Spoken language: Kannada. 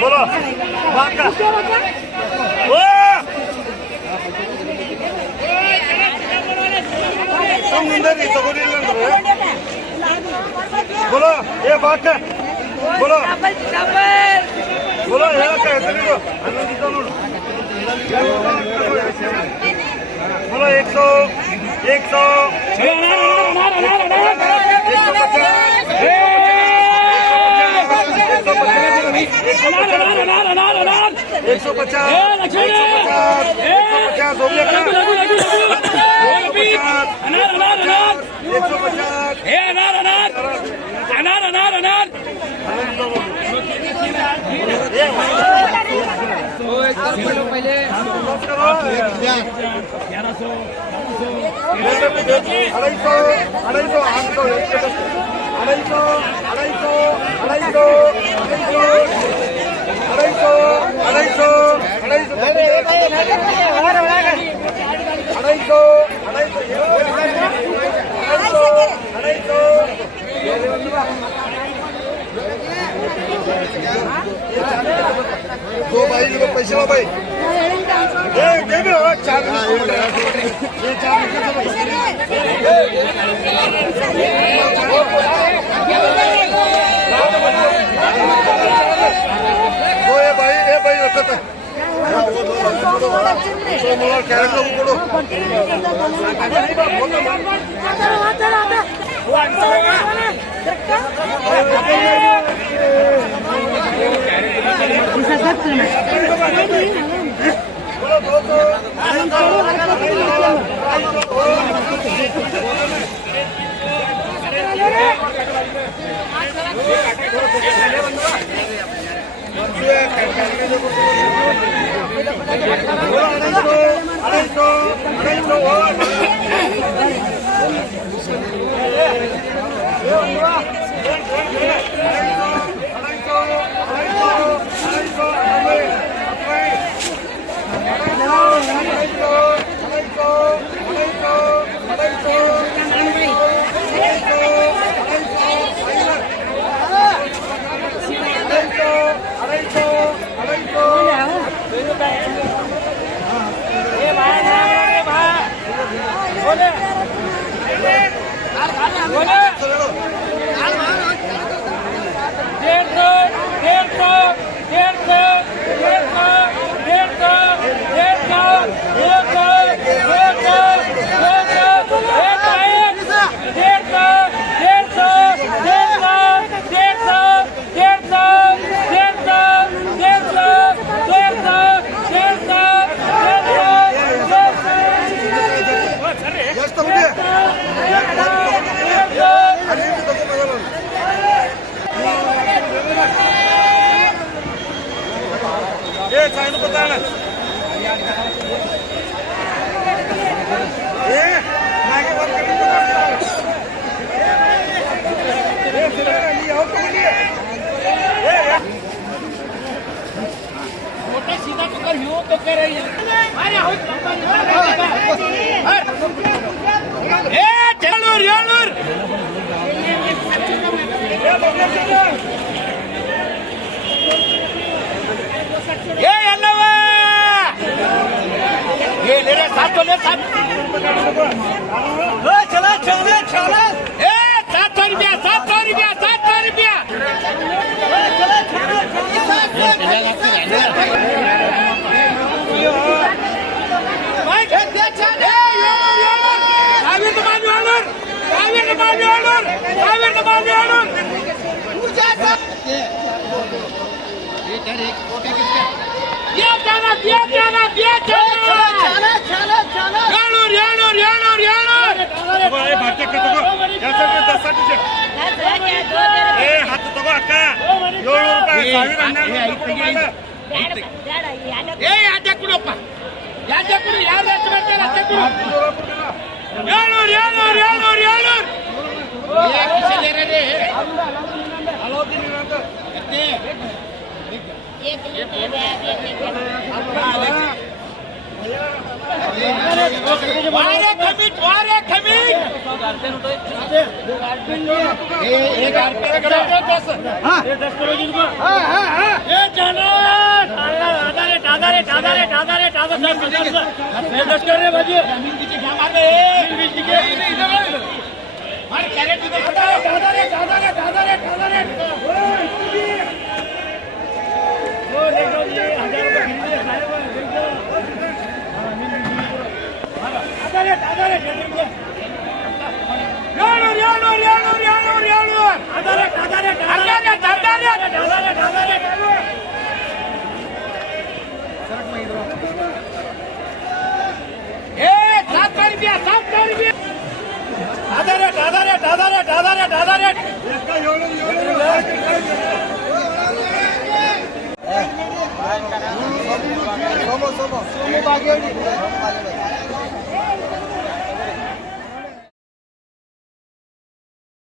बोलो बोलो ये बात है बोलो बोलो बोलो 100 100 दो भाई पैसे लो भाई चला चला चला 700 रुपया 700 रुपया 700 रुपया हाथ तगो अಕ್ಕ 700 ರೂಪಾಯಿ 1000 ಏ ಯಾಕೆ ಕೊಡಪ್ಪ ಯಾಕೆ ಕೊಡು ಯಾರು ಹೆಚ್ಚು ಮಾಡ್ತಾರೆ ಅಷ್ಟೇ ಕೊಡು 700 ಏ ಕಿಸಲೇರ ರೇ ಹಲೋ ದಿನ ಅಂತ एक लीटर वारे खमीट एक हां 10 करो जिनको हां ये जाना आधा रे 10 कर रे बाजी जमीन पीछे क्या मार रहे बीच के मार कैरेट इधर आधा रे वो देखो ये 1000 रुपए गिन दे आधा रे सोमो